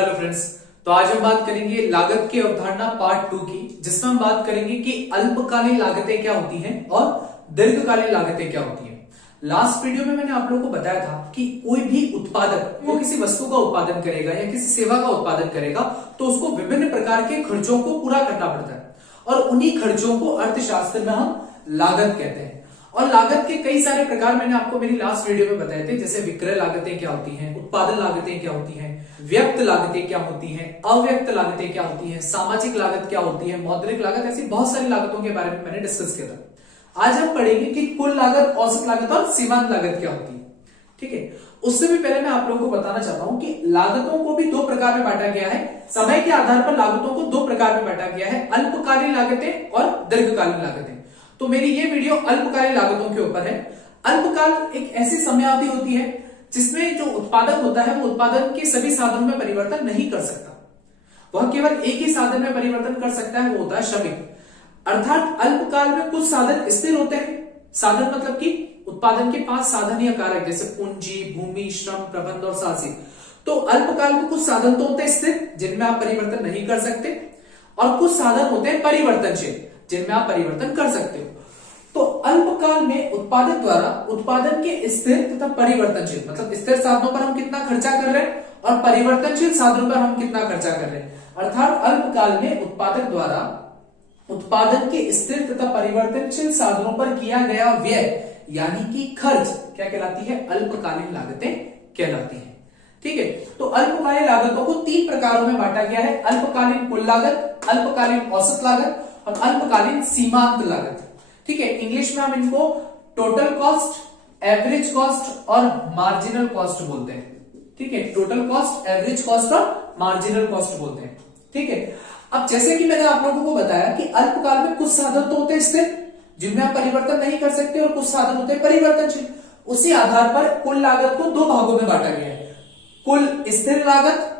Hello friends. तो आज हम बात करेंगे लागत की अवधारणा पार्ट 2 की, जिसमें हम बात करेंगे कि अल्पकालीन लागतें क्या होती हैं और दीर्घकालीन लागतें क्या होती हैं। लास्ट वीडियो में मैंने आप लोगों को बताया था कि कोई भी उत्पादक वो किसी वस्तु का उत्पादन करेगा या किसी सेवा का उत्पादन करेगा तो उसको विभिन्न प्रकार के खर्चों को पूरा करना पड़ता है और उन्हीं खर्चों को अर्थशास्त्र में हम लागत कहते हैं। और लागत के कई सारे प्रकार मैंने आपको मेरी लास्ट वीडियो में बताए थे, जैसे विक्रय लागतें क्या होती हैं, उत्पादन लागतें क्या होती हैं, व्यक्त लागतें क्या होती हैं, अव्यक्त लागतें क्या होती हैं, सामाजिक लागत क्या होती है, मौद्रिक लागत, ऐसी बहुत सारी लागतों के बारे में मैंने डिस्कस किया था। आज हम पढ़ेंगे कि कुल लागत, औसत लागत और सीमांत लागत क्या होती है। ठीक है, उससे भी पहले मैं आप लोगों को बताना चाहता हूं कि लागतों को भी दो प्रकार में बांटा गया है। समय के आधार पर लागतों को दो प्रकार में बांटा गया है, अल्पकालीन लागतें और दीर्घकालीन लागतें। तो मेरी ये वीडियो अल्पकालीन लागतों के ऊपर है। अल्पकाल एक ऐसी समयावधि होती है जिसमें जो उत्पादक होता है वो उत्पादन के सभी साधनों में परिवर्तन नहीं कर सकता, वह केवल एक ही साधन में परिवर्तन कर सकता है, वो होता है श्रमिक। अर्थात अल्पकाल में कुछ साधन स्थिर होते हैं। साधन मतलब कि उत्पादन के 5 साधन या कारक, जैसे पूंजी, भूमि, श्रम, प्रबंध और साहसी। तो अल्पकाल में कुछ साधन तो होते हैं स्थिर, जिनमें आप परिवर्तन नहीं कर सकते, और कुछ साधन होते हैं परिवर्तनशील, जिनमें आप परिवर्तन कर सकते हो। तो अल्पकाल में उत्पादक द्वारा उत्पादन के स्थिर तथा परिवर्तनशील, मतलब स्थिर साधनों पर हम कितना खर्चा कर रहे हैं और परिवर्तनशील साधनों पर हम कितना खर्चा कर रहे हैं। अर्थात अल्पकाल में उत्पादक द्वारा उत्पादन के स्थिर तथा परिवर्तनशील साधनों पर किया गया व्यय यानी कि खर्च क्या कहलाती है, अल्पकालीन लागतें कहलाती है। ठीक है, तो अल्पकालीन लागतों को 3 प्रकारों में बांटा गया है, अल्पकालीन कुल लागत, अल्पकालीन औसत लागत और अल्पकालीन सीमांत लागत। ठीक है, इंग्लिश में हम इनको टोटल कॉस्ट, एवरेज कॉस्ट और मार्जिनल कॉस्ट बोलते हैं। ठीक है, टोटल कॉस्ट, एवरेज कॉस्ट और मार्जिनल कॉस्ट बोलते हैं। ठीक है, अब जैसे कि मैंने आप लोगों को बताया कि अल्पकाल में कुछ साधन तो होते हैं स्थिर, जिनमें आप परिवर्तन नहीं कर सकते, और कुछ साधन होते हैं परिवर्तनशील। उसी आधार पर कुल लागत को 2 भागों में बांटा गया है, कुल स्थिर लागत,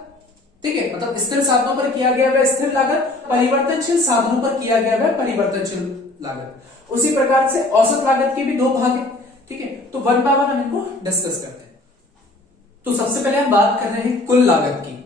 ठीक है, मतलब स्थिर साधनों पर किया गया वह स्थिर लागत, परिवर्तनशील साधनों पर किया गया वह परिवर्तनशील लागत। उसी प्रकार से औसत लागत के भी 2 भाग हैं। ठीक है, तो 1 बाय 1 हम इनको डिस्कस करते हैं। तो सबसे पहले हम बात कर रहे हैं कुल लागत की।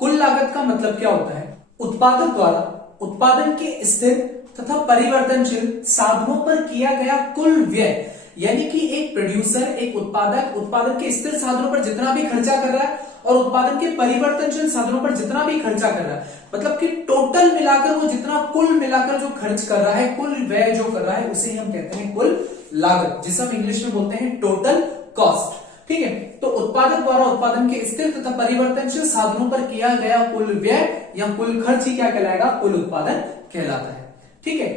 कुल लागत का मतलब क्या होता है, उत्पादक द्वारा उत्पादन के स्थिर तथा परिवर्तनशील साधनों पर किया गया कुल व्यय, यानी कि एक प्रोड्यूसर, एक उत्पादक उत्पादन के स्थिर साधनों पर जितना भी खर्चा कर रहा है और उत्पादन के परिवर्तनशील साधनों पर जितना भी खर्चा कर रहा है, मतलब कि टोटल मिलाकर वो जितना कुल मिलाकर जो खर्च कर रहा है, कुल व्यय जो कर रहा है, उसे हम कहते हैं कुल लागत, जिसे हम इंग्लिश में बोलते हैं टोटल कॉस्ट। ठीक है, तो उत्पादक द्वारा उत्पादन के स्थिर तथा परिवर्तनशील साधनों पर किया गया कुल व्यय या कुल खर्च ही क्या कहलाएगा, कुल उत्पादन कहलाता है। ठीक है,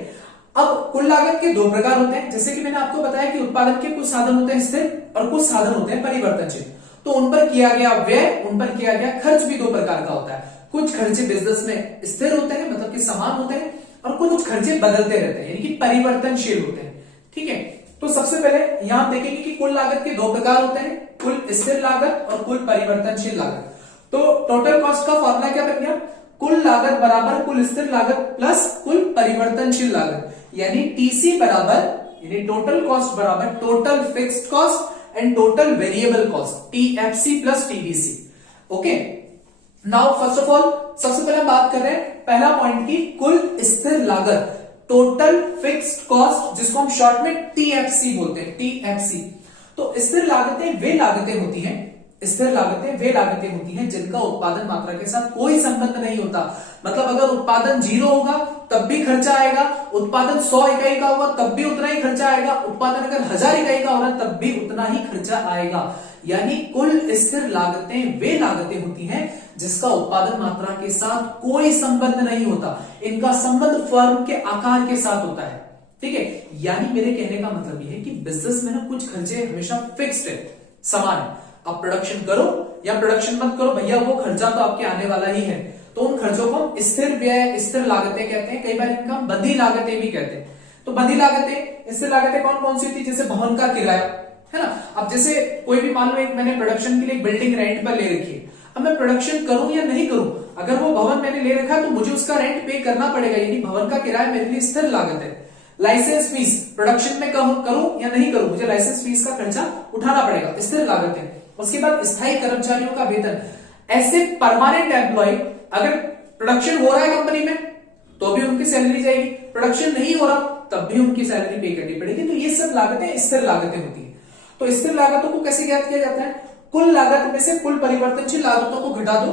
अब कुल लागत के 2 प्रकार होते हैं, जैसे कि मैंने आपको बताया कि उत्पादन के कुछ साधन होते हैं स्थिर और कुछ साधन होते हैं परिवर्तनशील। तो उन पर किया गया व्यय, उन पर किया गया खर्च भी 2 प्रकार का होता है। कुछ खर्चे बिजनेस में स्थिर होते हैं, मतलब कि समान होते हैं, और कुछ खर्चे बदलते रहते हैं, यानी कि परिवर्तनशील होते हैं। ठीक है, तो सबसे पहले यहां आप देखेंगे कि कुल लागत के 2 प्रकार होते हैं, कुल स्थिर लागत और कुल परिवर्तनशील लागत। तो टोटल कॉस्ट का फॉर्मूला क्या बन गया, कुल लागत बराबर कुल स्थिर लागत प्लस कुल परिवर्तनशील लागत, यानी टीसी बराबर, यानी टोटल कॉस्ट बराबर total fixed cost and total variable cost, TFC plus TVC. Okay, now first of all सबसे पहले हम बात कर रहे हैं पहला पॉइंट की कुल स्थिर लागत, टोटल फिक्स्ड कॉस्ट, जिसको हम शॉर्ट में टीएफसी बोलते हैं, टीएफसी। तो स्थिर लागतें वे लागतें होती हैं, स्थिर लागतें वे लागतें होती हैं जिनका उत्पादन मात्रा के साथ कोई संबंध नहीं होता। मतलब अगर उत्पादन 0 होगा तब भी खर्चा आएगा, उत्पादन 100 इकाई का होगा तब भी उतना ही खर्चा आएगा, उत्पादन अगर 1000 इकाई का हो रहा है तब भी उतना ही खर्चा आएगा। यानी कुल स्थिर लागतें वे लागतें होती हैं जिसका उत्पादन मात्रा के साथ कोई संबंध नहीं होता, इनका संबंध फर्म के आकार के साथ होता है। ठीक है, यानी मेरे कहने का मतलब यह है कि बिजनेस में ना कुछ खर्चे हमेशा फिक्स्ड है, समान है। आप प्रोडक्शन करो या प्रोडक्शन मत करो भैया, वो खर्चा तो आपके आने वाला ही है। तो उन खर्चों को हम स्थिर व्यय, स्थिर लागतें कहते हैं, कई बार इनका हम बंधी लागतें भी कहते हैं। तो बंधी लागतें, स्थिर लागतें कौन कौन सी होती है, जैसे भवन का किराया है ना। अब जैसे कोई भी मान लो एक मैंने प्रोडक्शन के लिए बिल्डिंग रेंट पर ले रखी है, अब मैं प्रोडक्शन करूं या नहीं करूं, अगर वो भवन मैंने ले रखा है तो मुझे उसका रेंट पे करना पड़ेगा, यानी भवन का किराया मेरे लिए स्थिर लागत है। लाइसेंस फीस, प्रोडक्शन में करूं या नहीं करूं, मुझे लाइसेंस फीस का खर्चा उठाना पड़ेगा, स्थिर लागत है। उसके बाद स्थायी कर्मचारियों का वेतन, ऐसे परमानेंट एम्प्लॉय अगर प्रोडक्शन हो रहा है कंपनी में तो भी उनकी सैलरी जाएगी, प्रोडक्शन नहीं हो रहा तब भी उनकी सैलरी पे करनी पड़ेगी। तो ये सब लागतें स्थिर लागतें होती है। तो स्थिर लागतों को कैसे ज्ञात किया जाता है? कुल लागत में से कुल परिवर्तनशील लागतों को घटा दो।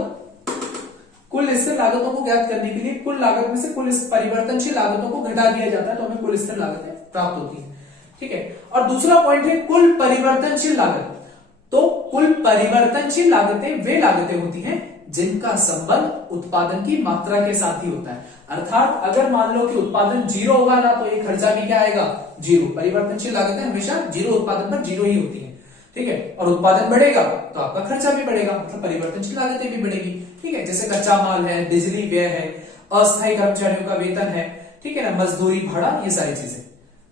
कुल स्थिर लागतों को ज्ञात करने के लिए कुल लागत में से कुल परिवर्तनशील लागतों को घटा दिया जाता है तो हमें कुल स्थिर लागतें प्राप्त होती है। ठीक है। और दूसरा पॉइंट है कुल परिवर्तनशील लागत। तो कुल परिवर्तनशील लागतें वे लागतें होती हैं जिनका संबंध उत्पादन की मात्रा के साथ ही होता है। अर्थात अगर मान लो कि उत्पादन 0 होगा ना तो ये खर्चा भी क्या आएगा? 0। परिवर्तनशील लागतें हमेशा 0 उत्पादन पर 0 ही होती है। ठीक है। और उत्पादन बढ़ेगा तो आपका खर्चा भी बढ़ेगा, मतलब परिवर्तनशील लागतें भी बढ़ेगी। ठीक है। जैसे कच्चा माल है, बिजली व्यय है, अस्थायी कर्मचारियों का वेतन है, ठीक है ना, मजदूरी, भाड़ा, ये सारी चीजें।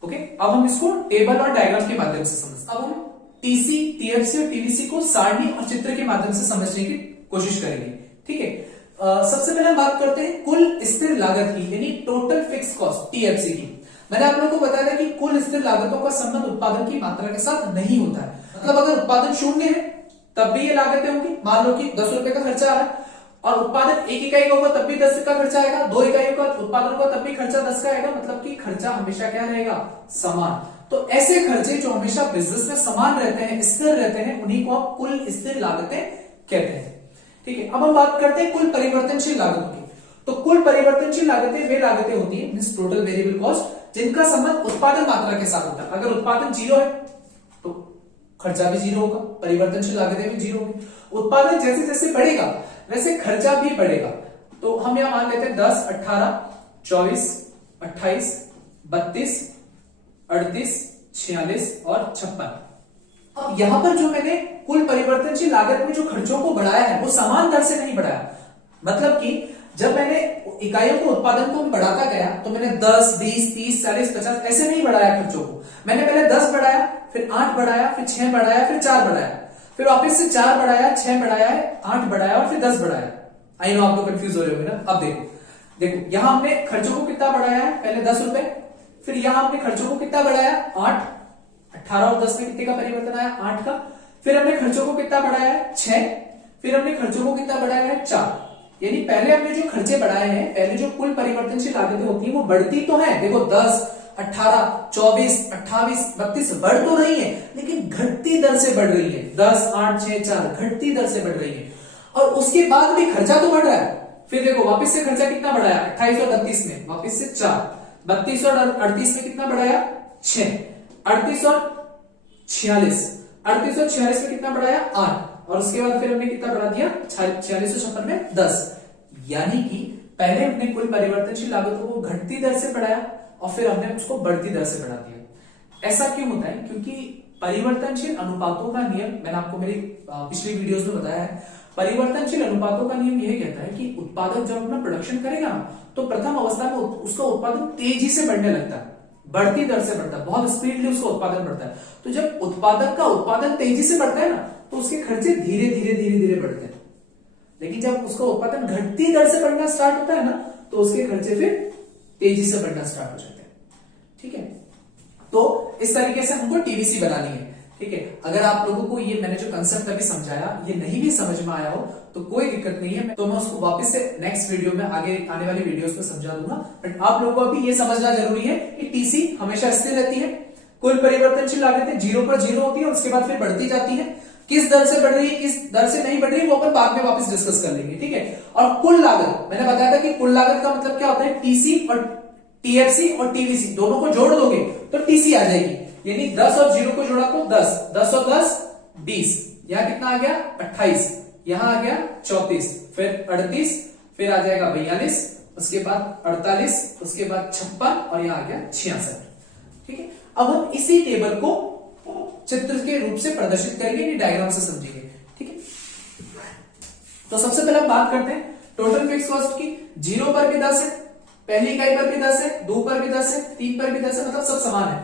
ओके। अब हम इसको टेबल और डायग्राम के माध्यम से समझते। अब हम टीसी, टीएफसी और टीवीसी को सारणी और चित्र के माध्यम से समझने की कोशिश करेंगे। ठीक है। सबसे पहले हम बात करते हैं कुल स्थिर लागत की, यानी टोटल फिक्स कॉस्ट, टीएफसी की। मैंने आप लोगों को बताया था कि कुल स्थिर लागतों का संबंध उत्पादन की मात्रा के साथ नहीं होता है। मतलब अगर उत्पादन 0 है तब भी ये लागतें होंगी। मान लो कि 10 रुपए का खर्चा आ रहा है और उत्पादन 1 इकाई का होगा तब भी 10 का खर्चा आएगा, 2 इकाइयों का उत्पादन होगा तब भी खर्चा 10 का आएगा। मतलब कि खर्चा हमेशा क्या रहेगा? समान। तो ऐसे खर्चे जो हमेशा बिजनेस में समान रहते हैं, स्थिर रहते हैं, उन्हीं को आप कुल स्थिर लागतें कहते हैं। ठीक है। अब हम बात करते हैं कुल परिवर्तनशील लागतों की। तो कुल परिवर्तनशील लागतें वे लागतें होती हैं, मींस टोटल वेरिएबल कॉस्ट, जिनका संबंध उत्पादन मात्रा के साथ होता है। अगर उत्पादन 0 है तो खर्चा भी 0 होगा, परिवर्तनशील लागतें भी 0 होगी। उत्पादन जैसे जैसे बढ़ेगा वैसे खर्चा भी बढ़ेगा। तो हम यहां मान लेते हैं 10, 18, 24, 28, 32, 38, 46 और 56। अब यहां पर जो मैंने कुल परिवर्तनशील लागत में जो खर्चों को बढ़ाया है वो समान दर से नहीं बढ़ाया। मतलब कि जब मैंने इकाइयों को, उत्पादन को बढ़ाता गया तो मैंने 10, 20, 30, 40, 50 ऐसे नहीं बढ़ाया खर्चों को। मैंने पहले 10 बढ़ाया, फिर 8 बढ़ाया, फिर 6 बढ़ाया, फिर 4 बढ़ाया, फिर वापस से 4 बढ़ाया, 6 बढ़ाया, 8 बढ़ाया और फिर 10 बढ़ाया। आई नो आप लोग कंफ्यूज हो रहे होंगे ना। अब देखो यहां हमने खर्चों को कितना बढ़ाया है? पहले 10 रुपए, फिर यहां हमने खर्चों को कितना बढ़ाया? 8। 18 और 10 में कितने का परिवर्तन आया? 8 का। फिर हमने खर्चों को कितना बढ़ाया है? 6। फिर हमने खर्चों को कितना बढ़ाया है? 4। यानी पहले हमने जो खर्चे बढ़ाए हैं, पहले जो कुल परिवर्तनशील लागतें होती हैं वो बढ़ती तो है। देखो 10, 18, 24, 28, 32 बढ़ तो रही है लेकिन घटती दर से बढ़ रही है। 10, 8, 6, 4 घटती दर से बढ़ रही है। और उसके बाद भी खर्चा तो बढ़ रहा है। फिर देखो वापस से खर्चा कितना बढ़ाया? 28 और 32 में वापस से 4, 32 और 38 में कितना बढ़ाया? 6, 38 और 46, 38 और 46 में कितना बढ़ाया? 8। और उसके बाद फिर हमने कितना बढ़ा दिया? 46 और 56 में 10। यानी कि पहले हमने कुल परिवर्तनशील लागतों को घटती दर से बढ़ाया और फिर हमने उसको बढ़ती दर से बढ़ा दिया। ऐसा क्यों होता है? क्योंकि परिवर्तनशील अनुपातों का नियम मैंने आपको मेरी पिछली वीडियोस में बताया है। परिवर्तनशील अनुपातों का नियम यह कहता है कि उत्पादक जब अपना प्रोडक्शन करेगा तो प्रथम अवस्था में उसका उत्पादन तेजी से बढ़ने लगता है, बढ़ती दर से बढ़ता है, बहुत स्पीडली उसका उत्पादन बढ़ता है। तो जब उत्पादक का उत्पादन तेजी से बढ़ता है ना तो उसके खर्चे धीरे धीरे बढ़ते हैं। लेकिन जब उसका उत्पादन घटती दर से बढ़ना स्टार्ट होता है ना तो उसके खर्चे फिर तेजी से बढ़ना स्टार्ट हो जाते हैं। ठीक है। तो इस तरीके से हमको टीवीसी बनानी है। ठीक है। अगर आप लोगों को ये मैंने जो कंसेप्ट अभी समझाया ये नहीं भी समझ में आया हो तो कोई दिक्कत नहीं है, तो मैं उसको वापस से नेक्स्ट वीडियो में, आगे आने वाली वीडियोस में समझा दूंगा। बट आप लोगों को अभी ये समझना जरूरी है कि टीसी हमेशा स्थिर रहती है, कुल परिवर्तनशील लागतें 0 पर 0 होती है और उसके बाद फिर बढ़ती जाती है। किस दर से बढ़ रही है, किस दर से नहीं बढ़ रही है वो अपन बाद में वापस डिस्कस कर लेंगे। ठीक है। और कुल लागत मैंने बताया था कि कुल लागत का मतलब क्या होता है? टीसी और टीएफसी और टीवीसी दोनों को जोड़ दोगे तो टीसी आ जाएगी। यानी 10 और 0 को जोड़ा तो 10, 10 और 10 20, यहां कितना आ गया? 28, यहां आ गया 34, फिर 38, फिर आ जाएगा 42, उसके बाद 48, उसके बाद 56 और यहां आ गया 66। ठीक है। अब हम इसी टेबल को चित्र के रूप से प्रदर्शित करेंगे, डायग्राम से समझेंगे। ठीक है। तो सबसे पहले हम बात करते हैं टोटल फिक्स कॉस्ट की। 0 पर भी 10 है, पहली इकाई पर भी 10 है, 2 पर भी 10 है, 3 पर भी 10 है, मतलब सब समान है।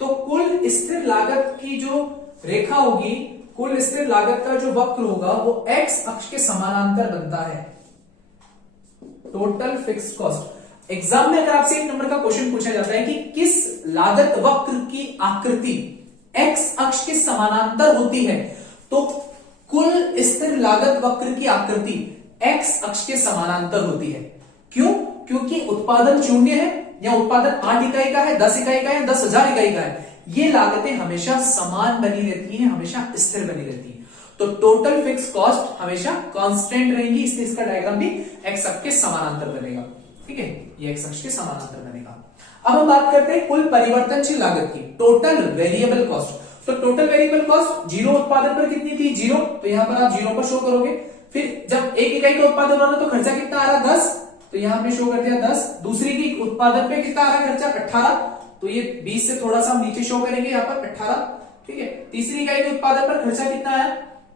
तो कुल स्थिर लागत की जो रेखा होगी, कुल स्थिर लागत का जो वक्र होगा वो एक्स अक्ष के समानांतर बनता है। Total fix cost. एग्जाम में अगर आपसे एक नंबर का क्वेश्चन पूछा जाता है कि किस लागत वक्र की आकृति एक्स अक्ष के समानांतर होती है तो कुल स्थिर लागत वक्र की आकृति एक्स अक्ष के समानांतर होती है। क्यों? क्योंकि उत्पादन शून्य है या उत्पादन 8 इकाई का है, 10 इकाई का है, 10,000 इकाई का है, ये लागतें हमेशा समान बनी रहती हैं, हमेशा स्थिर बनी रहती हैं। तो टोटल फिक्स कॉस्ट हमेशा कांस्टेंट रहेंगी, इसलिए इसका डायग्राम भी एक्स अक्ष के समानांतर बनेगा। ठीक है, ये एक्स अक्ष के समानांतर बनेगा। अब हम बात करते हैं कुल परिवर्तनशील लागत की, टोटल वेरिएबल कॉस्ट। तो टोटल वेरिएबल कॉस्ट जीरो उत्पादन पर कितनी थी? जीरो, तो यहां पर आप जीरो पर शो करोगे। फिर जब 1 इकाई का उत्पादन हो रहा तो खर्चा कितना आ रहा? 10, तो यहां पे शो कर दिया 10। दूसरी की उत्पादन पे कितना आ रहा खर्चा? 18, तो ये 20 से थोड़ा सा हम नीचे शो करेंगे, यहाँ पर 18। ठीक है, तीसरी इकाई के उत्पादन पर खर्चा कितना आया?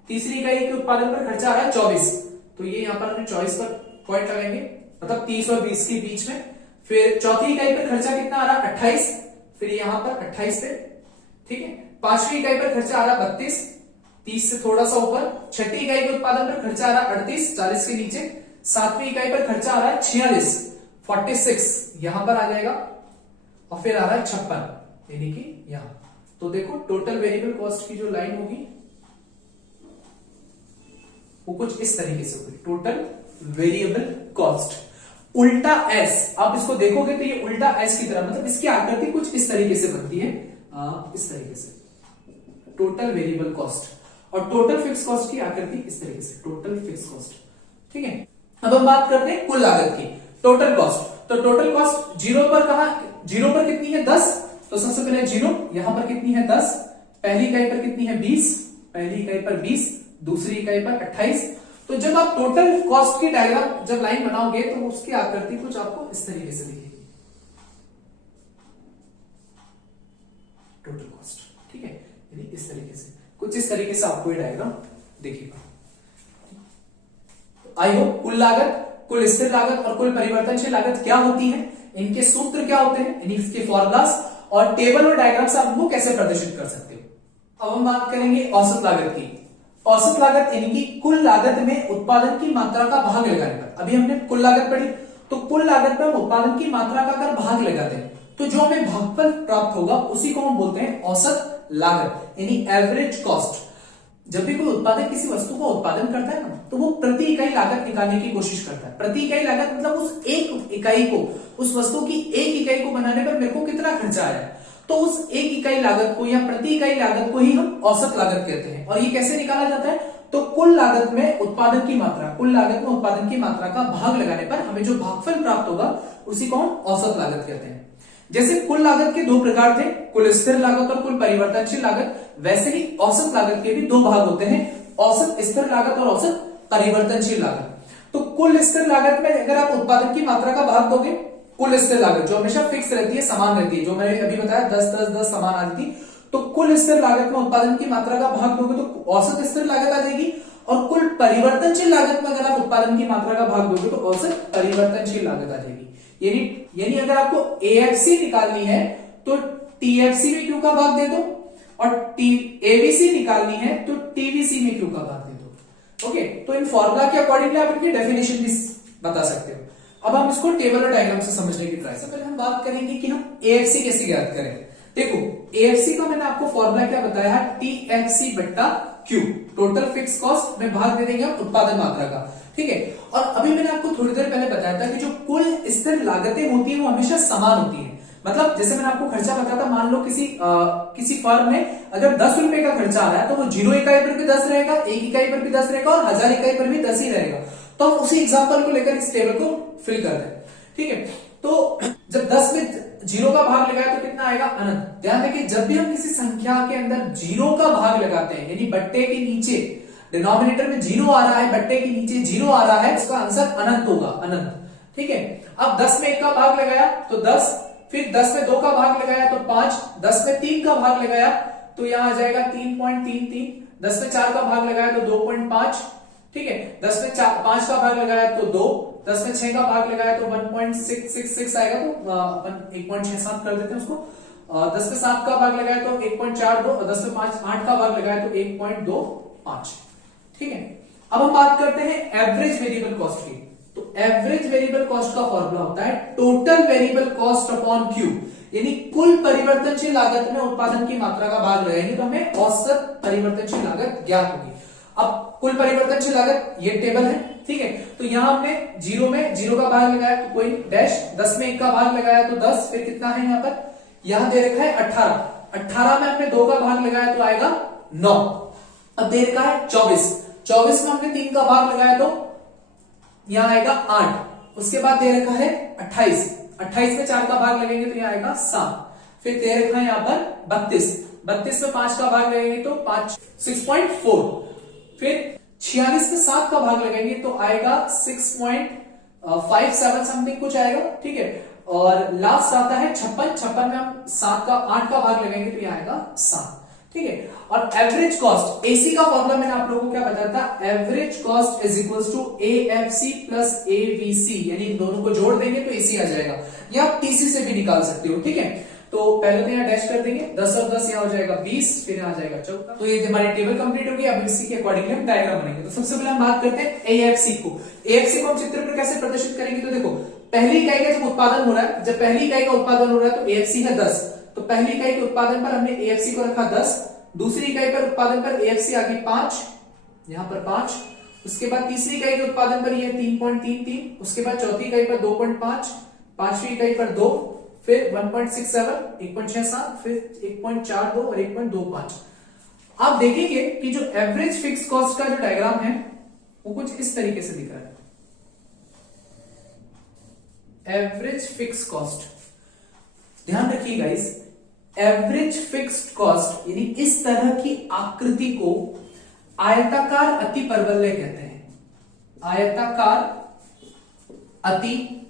तीसरी इकाई के उत्पादन पर खर्चा आ रहा है 24, तो ये यहाँ पर हमने 24 पर पॉइंट लगाएंगे, मतलब 30 और 20 के बीच में। फिर चौथी इकाई पर खर्चा कितना आ रहा है? 28, फिर यहाँ पर 28 पे। ठीक है, पांचवी इकाई पर खर्चा आ रहा है 32, 30 से थोड़ा सा ऊपर। छठी इकाई के उत्पादन पर खर्चा आ रहा है 38, 40 के नीचे। सातवीं इकाई पर खर्चा आ रहा है 46, 46 यहां पर आ जाएगा, और फिर आ रहा है 56, यानी कि यहां। तो देखो टोटल वेरिएबल कॉस्ट की जो लाइन होगी वो कुछ इस तरीके से होगी, टोटल वेरिएबल कॉस्ट। उल्टा एस, आप इसको देखोगे तो ये उल्टा एस की तरह, मतलब इसकी आकृति कुछ इस तरीके से बनती है, इस तरीके से टोटल वेरिएबल कॉस्ट, और टोटल फिक्स कॉस्ट की आकृति इस तरीके से, टोटल फिक्स कॉस्ट। ठीक है, अब हम बात करते हैं कुल लागत की, टोटल कॉस्ट। तो टोटल कॉस्ट जीरो पर कहा, जीरो पर कितनी है? 10, तो सबसे पहले जीरो, यहां पर कितनी है? 10। पहली इकाई पर कितनी है? 20, पहली इकाई पर 20, दूसरी इकाई पर 28। तो जब आप टोटल कॉस्ट की डायग्राम जब लाइन बनाओगे तो उसकी आकृति कुछ आपको इस तरीके से दिखेगी, टोटल कॉस्ट। ठीक है, यानी इस तरीके से, कुछ इस तरीके से आपको ये डायग्राम दिखेगा। आई होप कुल लागत, कुल स्थिर लागत और कुल परिवर्तनशील लागत क्या होती है, इनके सूत्र क्या होते हैं, इनके फॉर्मूलास और टेबल और डायग्राम से आप उनको कैसे प्रदर्शित कर सकते हो। अब हम बात करेंगे औसत लागत की। औसत लागत यानी कि कुल लागत में उत्पादन की मात्रा का भाग लगाने पर, अभी हमने कुल लागत पढ़ी, तो कुल लागत में हम उत्पादन की मात्रा का अगर भाग लगाते हैं तो जो हमें भागफल प्राप्त होगा उसी को हम बोलते हैं औसत लागत, यानी एवरेज कॉस्ट। जब भी कोई उत्पादक किसी वस्तु का उत्पादन करता है ना, तो वो प्रति इकाई लागत निकालने की कोशिश करता है। प्रति इकाई लागत मतलब उस एक इकाई को, उस वस्तु की एक इकाई को बनाने पर मेरे को कितना खर्चा आया है, तो उस एक इकाई लागत को या प्रति इकाई लागत को ही हम औसत लागत कहते हैं। और ये कैसे निकाला जाता है, तो कुल लागत में उत्पादन की मात्रा, कुल लागत में उत्पादन की मात्रा का भाग लगाने पर हमें जो भागफल प्राप्त होगा उसी को हम औसत लागत कहते हैं। जैसे कुल लागत के दो प्रकार थे, कुल स्थिर लागत और कुल परिवर्तनशील लागत, वैसे ही औसत लागत के भी दो भाग होते हैं, औसत स्थिर लागत और औसत परिवर्तनशील लागत। तो कुल स्थिर लागत में अगर आप उत्पादन की मात्रा का भाग दोगे, कुल स्थिर लागत जो हमेशा फिक्स रहती है, समान रहती है, जो मैंने अभी बताया 10 10 10 समान आ रही थी, तो कुल स्थिर लागत में उत्पादन की मात्रा का भाग दोगे तो औसत स्थिर लागत आ जाएगी, और कुल परिवर्तनशील लागत में अगर आप उत्पादन की मात्रा का भाग दोगे तो औसत परिवर्तनशील लागत आ जाएगी। यानी अगर आपको एएफसी निकालनी है तो टीएफसी में क्यू का भाग दे दो, और एबीसी निकालनी है तो टीवीसी में क्यू का भाग दे दो। ओके, तो इन फॉर्मूला के अकॉर्डिंगली आप इनकी डेफिनेशन भी बता सकते हो। अब हम इसको टेबल और डायग्राम से समझने की ट्राई। सबसे पहले हम बात करेंगे कि हम एएफसी कैसे ज्ञात करें। देखो एएफसी का मैंने आपको फॉर्मूला क्या बताया है, टीएफसी बट्टा क्यू, टोटल फिक्स कॉस्ट में भाग दे देंगे हम उत्पादन मात्रा का। ठीक है, और अभी मैंने आपको थोड़ी देर पहले बताया था कि जो कुल स्थिर लागतें होती है वो हमेशा समान होती है। मतलब जैसे मैंने आपको खर्चा बताया था, मान लो किसी फर्म में अगर 10 रुपए का खर्चा आ रहा है तो वो 0 इकाई पर भी 10 रहेगा, 1 इकाई पर भी 10 रहेगा और 1000 इकाई पर भी 10 ही रहेगा। तो हम उसी एग्जांपल को लेकर इस टेबल को फिल करते हैं। ठीक है, तो जब 10 में 0 का भाग लगाए तो कितना आएगा? अनंत। ध्यान देखिए, जब भी हम किसी संख्या के अंदर 0 का भाग लगाते हैं, यानी बट्टे के नीचे डिनोमिनेटर में 0 आ रहा है, बट्टे के नीचे 0 आ रहा है, उसका आंसर अनंत होगा, अनंत। ठीक है, अब 10 में 1 का भाग लगाया तो 10, फिर 10 में 2 का भाग लगाया तो 5, 10 में 3 का भाग लगाया तो यहां आ जाएगा 3.33, 10 में 4 का भाग लगाया तो 2.5। ठीक है, 10 में 5 का भाग लगाया तो 2, 10 में 6 का भाग लगाया तो 1.666 आएगा, तो अपन 1.67 कर देते हैं उसको। 10 में 7 का भाग लगाया तो 1.42, और 10 में 8 का भाग लगाया तो 1.25। ठीक है, अब हम बात करते हैं एवरेज वेरिएबल कॉस्ट की। तो एवरेज वेरिएबल कॉस्ट का फॉर्मूला होता है total variable cost upon Q, यानी कुल परिवर्तनशील लागत में उत्पादन की मात्रा का भाग लगाएंगे तो हमें औसत परिवर्तनशील लागत ज्ञात होगी। अब कुल परिवर्तनशील लागत ये टेबल है, ठीक है। तो यहां हमने जीरो में जीरो का भाग लगाया तो कोई डैश, 10 में 1 का भाग लगाया तो 10, फिर कितना है यहाँ पर, यहां दे रखा है 18, 18 में हमने 2 का भाग लगाया तो आएगा 9। अब दे रखा है 24, 24 में हमने 3 का भाग लगाया तो यहां आएगा 8। उसके बाद दे रखा है 28, 28 में 4 का भाग लगेंगे तो यहां आएगा 7। फिर दे रखा है यहां पर 32, 32 में 5 का भाग लगेंगे तो 6.4। फिर 46 में 7 का भाग लगाएंगे तो आएगा 6.57 समथिंग कुछ आएगा, ठीक है। और लास्ट आता है 56, 56 में हम 8 का भाग लगाएंगे तो यहां आएगा 7, ठीक है। और एवरेज कॉस्ट, एसी का फॉर्मूला मैंने आप लोगों को क्या बताया था, average cost is equals to AFC plus AVC, यानी इन दोनों को जोड़ देंगे तो एसी आ जाएगा, या आप टीसी से भी निकाल सकते हो, ठीक है। तो पहले तो यहाँ डैश कर देंगे, 10 और 10 यहाँ हो जाएगा 20, फिर यहाँ आ जाएगा 14। तो ये हमारी टेबल कंप्लीट होगी। अब इसी के अकॉर्डिंगली हम डायग्राम बनेंगे। तो सबसे पहले हम बात करते हैं एएफसी को। एएफसी को हम चित्र पर कैसे प्रदर्शित करेंगे, तो देखो पहली इकाई का जब उत्पादन हो रहा है, जब पहली इकाई का उत्पादन हो रहा है तो एएफसी है 10, तो पहली इकाई के उत्पादन पर हमने एएफसी को रखा 10, दूसरी इकाई पर उत्पादन पर एएफसी आ गई 5, यहाँ पर 5, उसके बाद तीसरी इकाई के उत्पादन पर यह 3.33, उसके बाद चौथी इकाई पर 2.5, पांचवी इकाई पर 2, फिर 1.67, 1.67, फिर 1.42 और 1.25। आप देखेंगे कि जो एवरेज फिक्स कॉस्ट का जो डायग्राम है वो कुछ इस तरीके से दिख रहा है। एवरेज फिक्स कॉस्ट, ध्यान रखिए गाइस, एवरेज फिक्स्ड कॉस्ट यानी इस तरह की आकृति को आयताकार अतिपरवलय कहते हैं। आयताकार अतिपरवलय,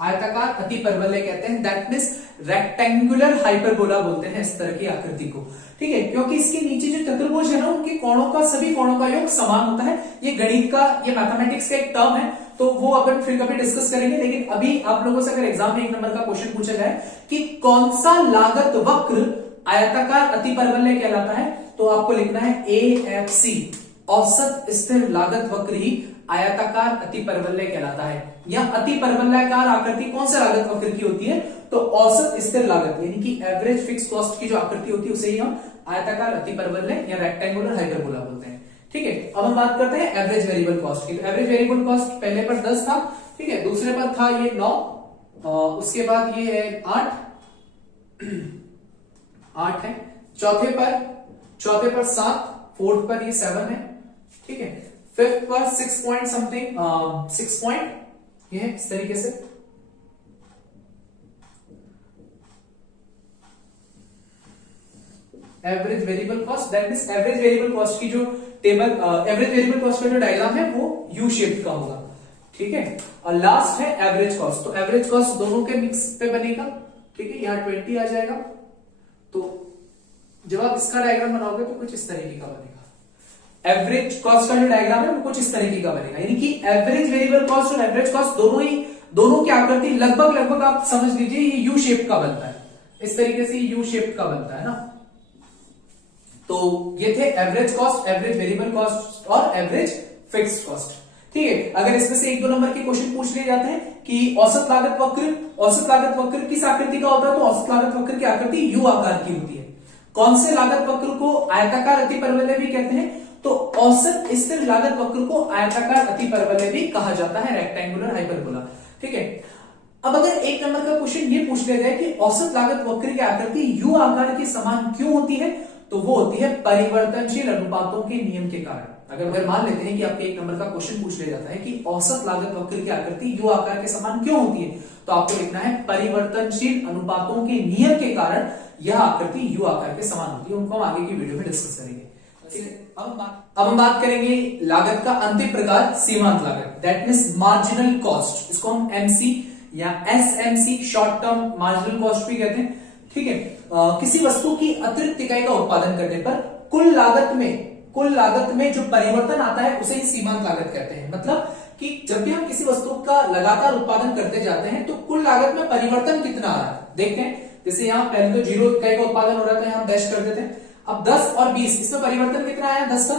आयताकार अतिपरवलय कहते हैं। दैट मीन्स रेक्टेंगुलर हाइपरबोला बोलते हैं इस तरह की आकृति को, ठीक है। क्योंकि इसके नीचे जो चतुर्भुज है ना, उनके कोणों का, सभी कोणों का योग समान होता है। ये गणित का, ये मैथमेटिक्स का एक टर्म है, तो वो अपन फिर कभी डिस्कस करेंगे। लेकिन अभी आप लोगों से अगर एग्जाम में 1 नंबर का क्वेश्चन पूछा जाए कि कौन सा लागत वक्र आयताकार अतिपरवलय कहलाता है, तो आपको लिखना है एएफसी, औसत स्थिर लागत वक्र ही आयताकार अतिपरवलय कहलाता है। या अतिपरवलयाकार आकृति कौन सा लागत वक्र की होती है, तो औसत स्थिर लागत यानी कि एवरेज फिक्स कॉस्ट की जो आकृति होती है उसे ही हम आयताकार अतिपरवलय या रेक्टेंगुलर हाइपरबोला बोलते हैं, ठीक है। अब हम बात करते हैं एवरेज वेरिएबल कॉस्ट की। एवरेज वेरिएबल कॉस्ट पहले पर 10 था, ठीक है, दूसरे पर था ये 9, उसके बाद ये है 8 है, चौथे पर 7, फोर्थ पर ये 7 है, ठीक है, फिफ्थ पर 6 पॉइंट समथिंग, 6 पॉइंट ये है इस तरीके से। Average variable cost, that means average variable cost की जो टेबल, एवरेज वेरिएबल कॉस्ट का जो डायग्राम है वो यू शेप का होगा, ठीक है। और लास्ट है एवरेज कॉस्ट, तो एवरेज कॉस्ट दोनों के मिक्स पे बनेगा, ठीक है, यहाँ 20 आ जाएगा। तो जब आप इसका डायग्राम बनाओगे तो कुछ इस तरीके का बनेगा। एवरेज कॉस्ट का जो डायग्राम है वो कुछ इस तरीके का बनेगा, यानी कि एवरेज वेरिएबल कॉस्ट और एवरेज कॉस्ट दोनों की आकृति लगभग आप समझ लीजिए ये यू शेप का बनता है, इस तरीके से यू शेप का बनता है ना। तो ये थे average cost, average variable cost और एवरेज फिक्स्ड कॉस्ट, ठीक है। अगर इसमें से 1-2 नंबर के क्वेश्चन पूछ लिए जाते हैं कि औसत लागत वक्र किस आकृति का होता है, तो औसत लागत वक्र की आकृति यू आकार की होती है। कौन से लागत वक्र को आयताकार अतिपरवलय भी कहते हैं, तो औसत स्थिर लागत वक्र को आयताकार अतिपरवलय भी कहा जाता है, रेक्टेंगुलर हाइपरबोला, ठीक है। अब अगर 1 नंबर का क्वेश्चन ये पूछ लिया जाए कि औसत लागत वक्र की आकृति यू आकार के समान क्यों होती है, तो वो होती है परिवर्तनशील अनुपातों के नियम के कारण। अगर मान लेते हैं कि आपके 1 नंबर का क्वेश्चन पूछ लिया जाता है कि औसत लागत वक्र की आकृति यू आकार के समान क्यों होती है, तो आपको लिखना है परिवर्तनशील अनुपातों के नियम के कारण यह आकृति यू आकार के समान होती है। उनको हम आगे की वीडियो में डिस्कस करेंगे। अब हम बात करेंगे लागत का अंतिम प्रकार सीमांत लागत, दैट मींस मार्जिनल कॉस्ट। इसको हम एमसी या SMC, short term marginal cost भी कहते हैं, ठीक है। किसी वस्तु की अतिरिक्त इकाई का उत्पादन करने पर कुल लागत में जो परिवर्तन आता है उसे ही सीमांत लागत कहते हैं। मतलब कि जब भी हम किसी वस्तु का लगातार उत्पादन करते जाते हैं तो कुल लागत में परिवर्तन कितना आ रहा है देखते हैं। जैसे यहाँ पहले तो 0 इकाई का उत्पादन हो रहा था, यहाँ डैश कर देते हैं। अब 10 और 20 इसमें परिवर्तन कितना आया, 10 का,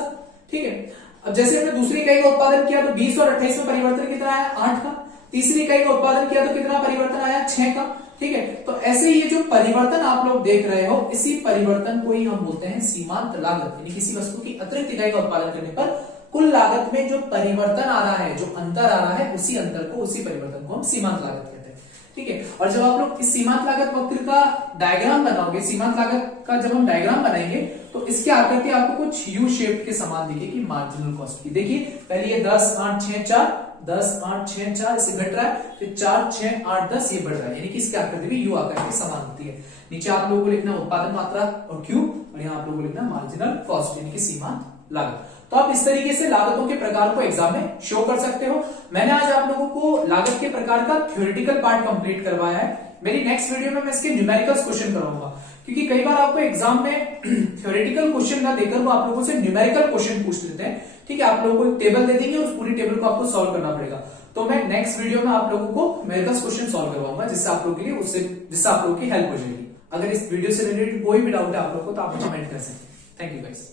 ठीक है। अब जैसे हमने दूसरी इकाई का उत्पादन किया तो 20 और 28 में परिवर्तन कितना आया, 8 का। तीसरी इकाई का उत्पादन किया तो कितना परिवर्तन आया, 6 का। ठीक है, तो ऐसे ये जो परिवर्तन आप लोग देख रहे हो, इसी परिवर्तन को ही हम बोलते हैं सीमांत लागत। यानी किसी वस्तु की अतिरिक्त इकाई का उत्पादन करने पर कुल लागत में जो परिवर्तन आ रहा है, जो अंतर आ रहा है, उसी अंतर को, उसी परिवर्तन को हम सीमांत लागत कहते हैं। ठीक है, और जब आप लोग इस सीमांत लागत वक्र का डायग्राम बनाओगे, सीमांत लागत का जब हम डायग्राम बनाएंगे तो इसकी आकृति आपको कुछ यू शेप के समान दिखेगी मार्जिनल कॉस्ट की। देखिए पहले ये 10 8 6 4 10 8 6 4 इसे घट रहा है, फिर 4 6 8 10 ये बढ़ रहा है, यानी कि इसकी आकृति भी यू आकार के समान होती है। नीचे आप लोगों को लिखना उत्पादन मात्रा और क्यू, और यहाँ आप लोगों को लिखना मार्जिनल कॉस्ट यानी कि सीमांत लागत। तो आप इस तरीके से लागतों के प्रकार को एग्जाम में शो कर सकते हो। मैंने आज आप लोगों को लागत के प्रकार का थ्योरेटिकल पार्ट कंप्लीट करवाया है। मेरी नेक्स्ट वीडियो में मैं इसके न्यूमेरिकल्स क्वेश्चन कराऊंगा, क्योंकि कई बार आपको एग्जाम में थ्योरेटिकल क्वेश्चन ना देकर वो आप लोगों से न्यूमेरिकल क्वेश्चन पूछ लेते हैं। ठीक है, आप लोगों को एक टेबल दे देंगे, उस पूरी टेबल को आपको सॉल्व करना पड़ेगा। तो मैं नेक्स्ट वीडियो में आप लोगों को न्यूमेरिकल क्वेश्चन सॉल्व करवाऊंगा, जिससे आप लोगों के लिए जिससे आप लोगों की हेल्प हो जाएगी। अगर इस वीडियो से रिलेटेड कोई भी डाउट है आप लोगों को, तो आप कमेंट कर सकते हैं। Thank you guys.